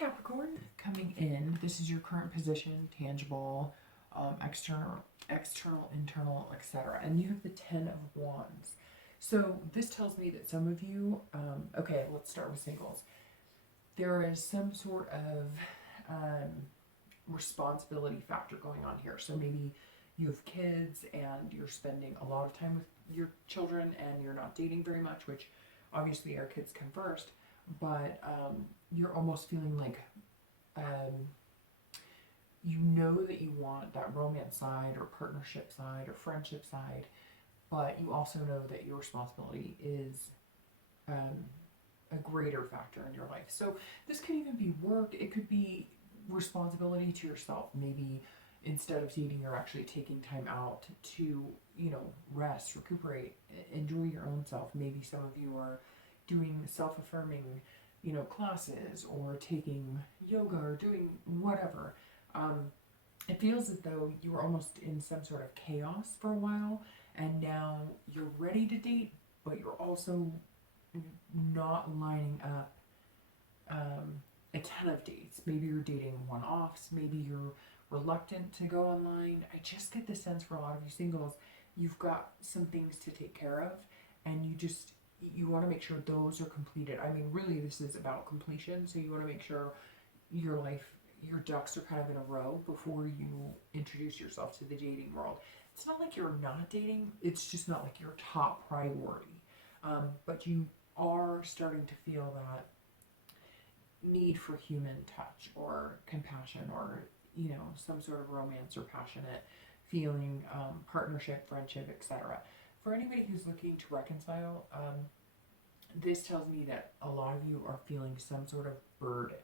Capricorn, coming in. This is your current position, tangible, external, internal, etc. And you have the 10 of Wands. So this tells me that some of you, okay, let's start with singles. There is some sort of responsibility factor going on here. So maybe you have kids and you're spending a lot of time with your children and you're not dating very much, which obviously our kids come first, but you're almost feeling like you know that you want that romance side or partnership side or friendship side, but you also know that your responsibility is a greater factor in your life. So this could even be work. It could be responsibility to yourself. Maybe instead of dating, you're actually taking time out to, rest, recuperate, enjoy your own self. Maybe some of you are doing self-affirming, classes or taking yoga or doing whatever. It feels as though you were almost in some sort of chaos for a while, and now you're ready to date, but you're also not lining up a ton of dates. Maybe you're dating one-offs. Maybe you're reluctant to go online. I just get the sense for a lot of you singles, you've got some things to take care of, and you want to make sure those are completed. I mean, really, this is about completion. So you want to make sure your ducks are kind of in a row before you introduce yourself to the dating world. It's not like you're not dating. It's just not like your top priority. But you are starting to feel that need for human touch or compassion or, some sort of romance or passionate feeling, partnership, friendship, etc. For anybody who's looking to reconcile, this tells me that a lot of you are feeling some sort of burden.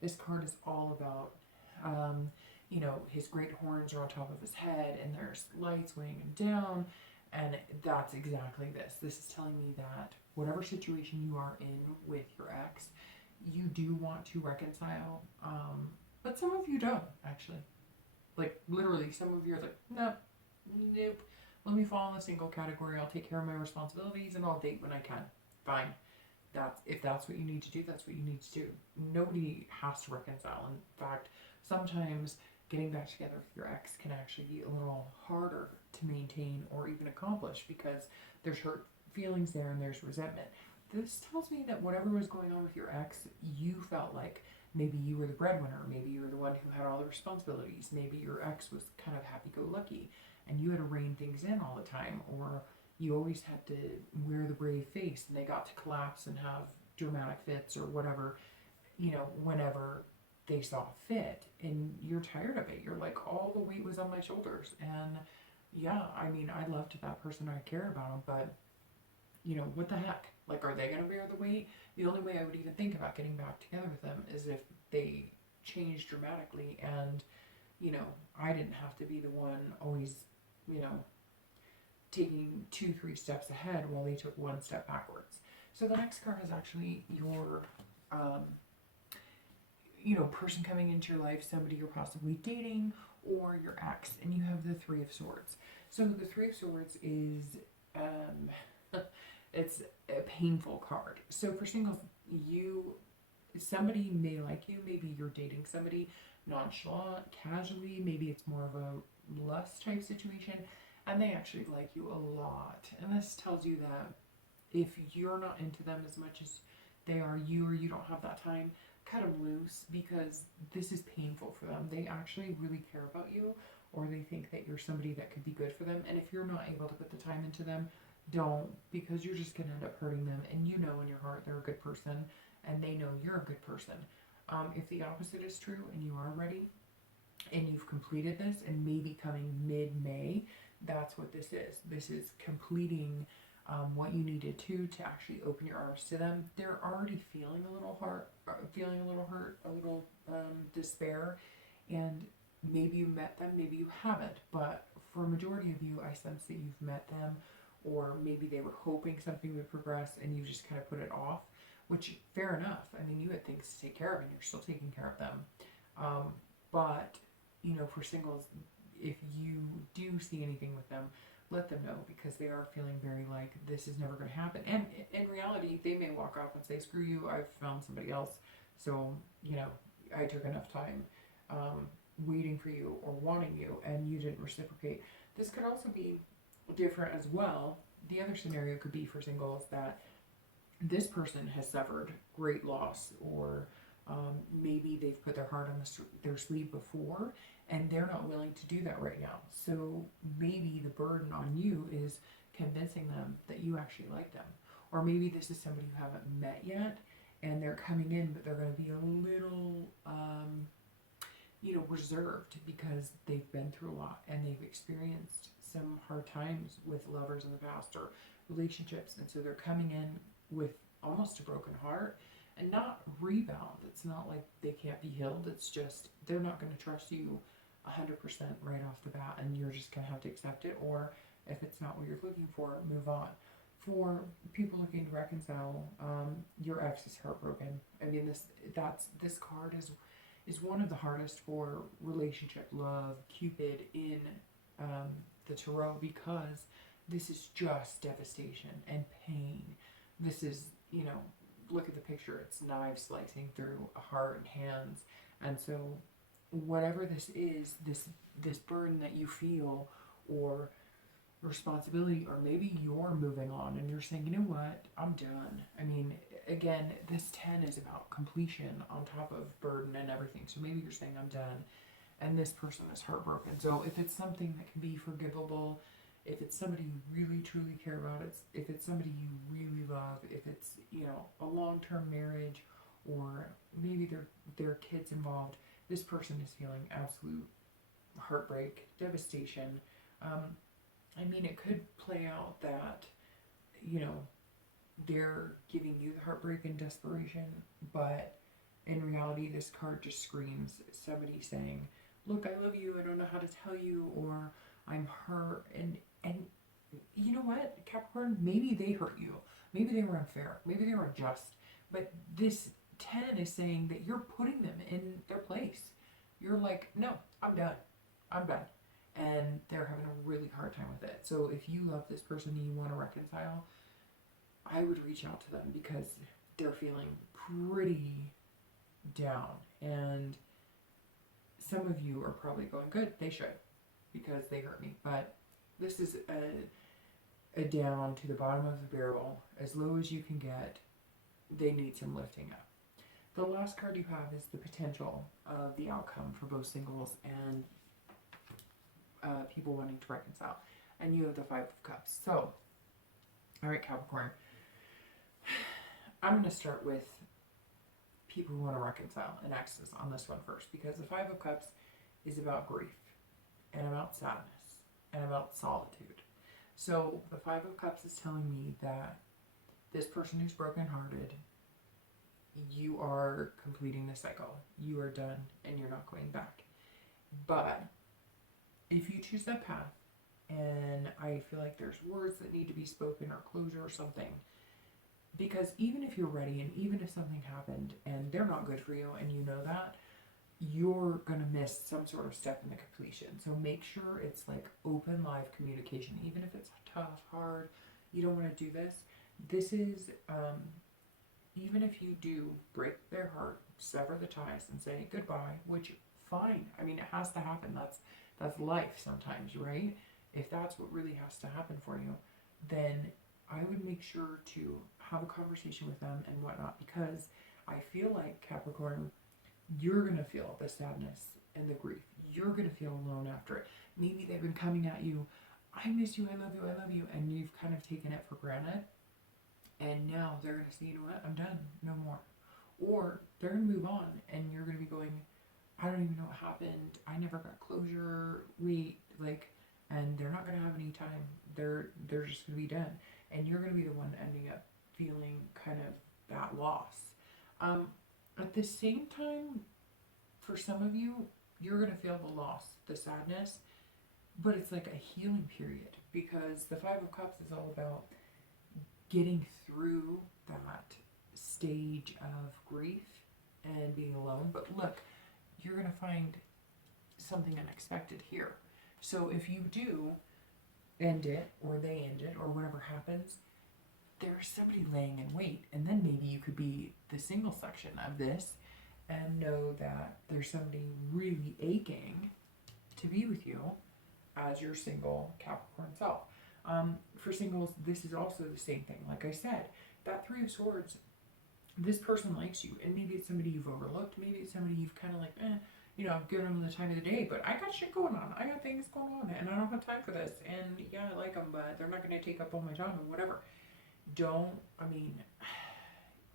This card is all about, his great horns are on top of his head and there's lights weighing him down. And that's exactly this. This is telling me that whatever situation you are in with your ex, you do want to reconcile, but some of you don't, actually. Like, literally, some of you are like, nope, let me fall in the single category. I'll take care of my responsibilities and I'll date when I can. Fine. If that's what you need to do, that's what you need to do. Nobody has to reconcile. In fact, sometimes getting back together with your ex can actually be a little harder to maintain or even accomplish because there's hurt feelings there and there's resentment. This tells me that whatever was going on with your ex, you felt like maybe you were the breadwinner, maybe you were the one who had all the responsibilities, maybe your ex was kind of happy-go-lucky and you had to rein things in all the time, or you always had to wear the brave face and they got to collapse and have dramatic fits or whatever, whenever they saw fit, and you're tired of it. You're like, all the weight was on my shoulders. And yeah, I mean, I loved that person, I care about them, but what the heck? Like, are they going to bear the weight? The only way I would even think about getting back together with them is if they changed dramatically and, I didn't have to be the one always, taking 2-3 steps ahead while they took 1 step backwards. So the next card is actually your, person coming into your life, somebody you're possibly dating, or your ex, and you have the 3 of Swords. So the 3 of Swords is, it's a painful card. So for singles, somebody may like you, maybe you're dating somebody nonchalant, casually, maybe it's more of a lust type situation, and they actually like you a lot. And this tells you that if you're not into them as much as they are you, or you don't have that time, cut them loose, because this is painful for them. They actually really care about you, or they think that you're somebody that could be good for them. And if you're not able to put the time into them, don't, because you're just going to end up hurting them. And you know in your heart they're a good person, and they know you're a good person. If the opposite is true and you are ready and you've completed this, and maybe coming mid-May, that's what this is. This is completing what you needed to actually open your arms to them. They're already feeling a little hurt, a little despair, and maybe you met them, maybe you haven't, but for a majority of you, I sense that you've met them, or maybe they were hoping something would progress and you just kind of put it off, which, fair enough. I mean, you had things to take care of and you're still taking care of them. But, for singles, if you do see anything with them, let them know, because they are feeling very like this is never going to happen. And in reality, they may walk off and say, screw you, I've found somebody else. So, I took enough time waiting for you or wanting you, and you didn't reciprocate. This could also be different as well. The other scenario could be for singles that this person has suffered great loss, or maybe they've put their heart on their sleeve before, and they're not willing to do that right now. So maybe the burden on you is convincing them that you actually like them. Or maybe this is somebody you haven't met yet, and they're coming in, but they're going to be a little, reserved because they've been through a lot and they've experienced some hard times with lovers in the past or relationships. And so they're coming in with almost a broken heart and not rebound. It's not like they can't be healed. It's just they're not going to trust you 100% right off the bat, and you're just going to have to accept it. Or if it's not what you're looking for, move on. For people looking to reconcile, your ex is heartbroken. I mean, this card is one of the hardest for relationship, love, Cupid in the tarot, because this is just devastation and pain. This is, look at the picture. It's knives slicing through a heart and hands. And so whatever this is, this burden that you feel, or responsibility, or maybe you're moving on and you're saying, you know what, I'm done. I mean, again, this 10 is about completion on top of burden and everything. So maybe you're saying, I'm done, and this person is heartbroken. So if it's something that can be forgivable, if it's somebody you really truly care about, if it's somebody you really love, if it's, a long-term marriage, or maybe there are kids involved, this person is feeling absolute heartbreak, devastation. I mean, it could play out that, they're giving you the heartbreak and desperation, but in reality, this card just screams somebody saying, look, I love you, I don't know how to tell you, or I'm hurt. And you know what, Capricorn, maybe they hurt you. Maybe they were unfair. Maybe they were unjust. But this 10 is saying that you're putting them in their place. You're like, no, I'm done. I'm done. And they're having a really hard time with it. So if you love this person and you want to reconcile, I would reach out to them, because they're feeling pretty down. And some of you are probably going, good, they should, because they hurt me. But this is a down to the bottom of the barrel, as low as you can get. They need some lifting up. The last card you have is the potential of the outcome for both singles and people wanting to reconcile. And you have the 5 of Cups. So, all right, Capricorn. I'm going to start with people who want to reconcile and exes on this one first, because the 5 of Cups is about grief and about sadness and about solitude. So the 5 of Cups is telling me that this person who's brokenhearted, you are completing the cycle. You are done and you're not going back. But if you choose that path, and I feel like there's words that need to be spoken or closure or something, because even if you're ready, and even if something happened and they're not good for you and you know that, you're going to miss some sort of step in the completion. So make sure it's like open, live communication. Even if it's tough, hard, you don't want to do this. This is, even if you do break their heart, sever the ties and say goodbye, which, fine. I mean, it has to happen. That's life sometimes, right? If that's what really has to happen for you, then I would make sure to have a conversation with them and whatnot, because I feel like, Capricorn, you're going to feel the sadness and the grief. You're going to feel alone after it. Maybe they've been coming at you, I miss you, I love you, I love you, and you've kind of taken it for granted. And now they're going to say, you know what, I'm done, no more. Or they're going to move on, and you're going to be going, I don't even know what happened. I never got closure. And they're not going to have any time. They're just going to be done. And you're going to be the one ending up feeling kind of that loss. At the same time, for some of you, you're going to feel the loss, the sadness, but it's like a healing period, because the 5 of Cups is all about getting through that stage of grief and being alone. But look, you're going to find something unexpected here. So if you do end it, or they end it, or whatever happens, there's somebody laying in wait. And then maybe you could be the single section of this, and know that there's somebody really aching to be with you as your single Capricorn self. For singles, this is also the same thing. Like I said, that Three of Swords, this person likes you, and maybe it's somebody you've overlooked, maybe it's somebody you've kind of like, you know, given them the time of the day, but I got shit going on, I got things going on, and I don't have time for this, and yeah, I like them, but they're not going to take up all my time, and whatever. I mean,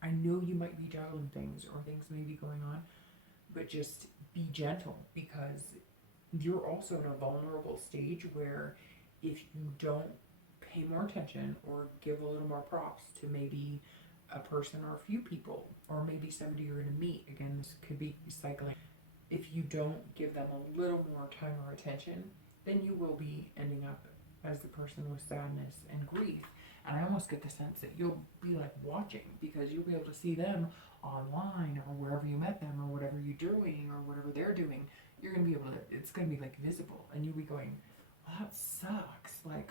I know you might be juggling things, or things may be going on, but just be gentle, because you're also at a vulnerable stage where if you don't pay more attention or give a little more props to maybe a person or a few people, or maybe somebody you're going to meet, again, this could be cycling, if you don't give them a little more time or attention, then you will be ending up as the person with sadness and grief. And I almost get the sense that you'll be like watching, because you'll be able to see them online or wherever you met them, or whatever you're doing or whatever they're doing. You're going to be able to, it's going to be like visible, and you'll be going, well, that sucks. Like,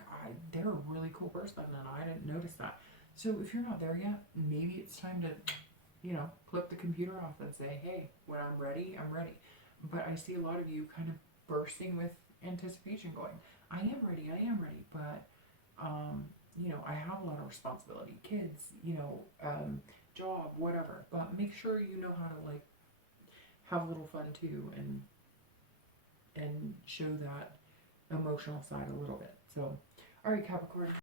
they're a really cool person and I didn't notice that. So if you're not there yet, maybe it's time to, you know, click the computer off and say, hey, when I'm ready, I'm ready. But I see a lot of you kind of bursting with anticipation, going, I am ready, but, you know, I have a lot of responsibility, kids, you know, job, whatever. But make sure you know how to, like, have a little fun too, and show that emotional side a little bit. So, all right, Capricorn.